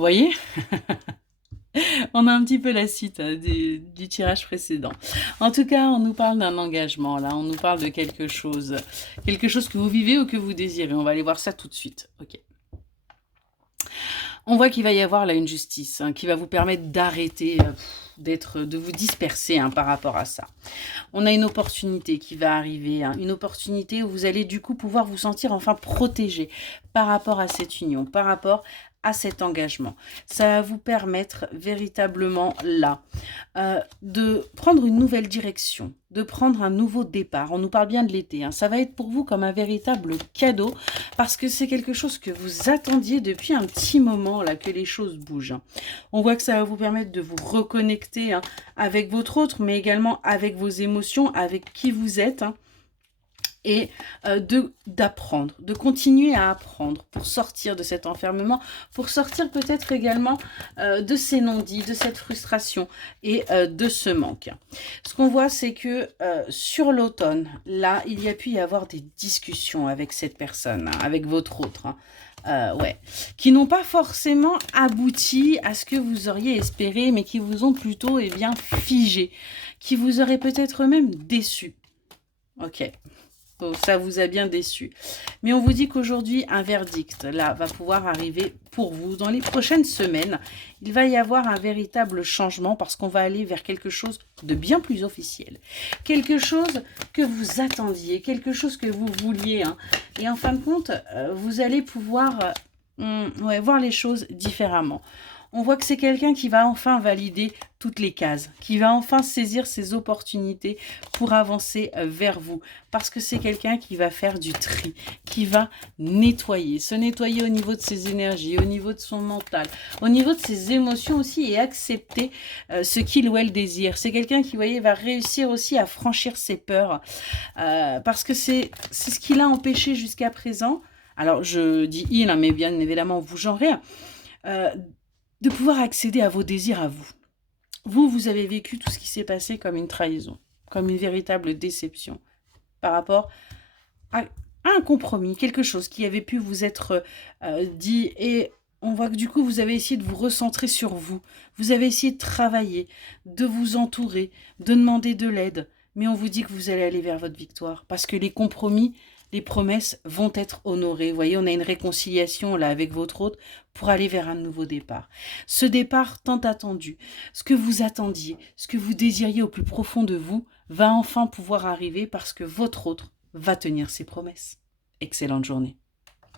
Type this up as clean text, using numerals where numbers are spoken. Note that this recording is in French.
Vous voyez? On a un petit peu la suite du tirage précédent. En tout cas, on nous parle d'un engagement, là. On nous parle de quelque chose que vous vivez ou que vous désirez. On va aller voir ça tout de suite. Ok. On voit qu'il va y avoir là une justice qui va vous permettre d'arrêter de vous disperser par rapport à ça. On a une opportunité qui va arriver, une opportunité où vous allez du coup pouvoir vous sentir enfin protégé par rapport à cette union, par rapport à cet engagement. Ça va vous permettre véritablement là de prendre une nouvelle direction, de prendre un nouveau départ. On nous parle bien de l'été. Ça va être pour vous comme un véritable cadeau parce que c'est quelque chose que vous attendiez depuis un petit moment là, que les choses bougent. On voit que ça va vous permettre de vous reconnecter avec votre autre, mais également avec vos émotions, avec qui vous êtes. Et d'apprendre, de continuer à apprendre pour sortir de cet enfermement, pour sortir peut-être également de ces non-dits, de cette frustration et de ce manque. Ce qu'on voit, c'est que sur l'automne, là, il y a pu y avoir des discussions avec cette personne, avec votre autre, qui n'ont pas forcément abouti à ce que vous auriez espéré, mais qui vous ont plutôt figé, qui vous auraient peut-être même déçu. Ok. Donc, ça vous a bien déçu. Mais on vous dit qu'aujourd'hui, un verdict, là, va pouvoir arriver pour vous. Dans les prochaines semaines, il va y avoir un véritable changement parce qu'on va aller vers quelque chose de bien plus officiel. Quelque chose que vous attendiez, quelque chose que vous vouliez. Et en fin de compte, vous allez pouvoir voir les choses différemment. On voit que c'est quelqu'un qui va enfin valider toutes les cases, qui va enfin saisir ses opportunités pour avancer vers vous. Parce que c'est quelqu'un qui va faire du tri, qui va nettoyer, se nettoyer au niveau de ses énergies, au niveau de son mental, au niveau de ses émotions aussi et accepter ce qu'il ou elle désire. C'est quelqu'un qui, vous voyez, va réussir aussi à franchir ses peurs parce que c'est ce qui l'a empêché jusqu'à présent. Alors, je dis il, mais bien évidemment, vous genrez. De pouvoir accéder à vos désirs à vous. Vous avez vécu tout ce qui s'est passé comme une trahison, comme une véritable déception par rapport à un compromis, quelque chose qui avait pu vous être dit et on voit que du coup, vous avez essayé de vous recentrer sur vous. Vous avez essayé de travailler, de vous entourer, de demander de l'aide. Mais on vous dit que vous allez aller vers votre victoire parce que les compromis, les promesses vont être honorées. Vous voyez, on a une réconciliation là avec votre hôte pour aller vers un nouveau départ. Ce départ tant attendu, ce que vous attendiez, ce que vous désiriez au plus profond de vous, va enfin pouvoir arriver parce que votre autre va tenir ses promesses. Excellente journée.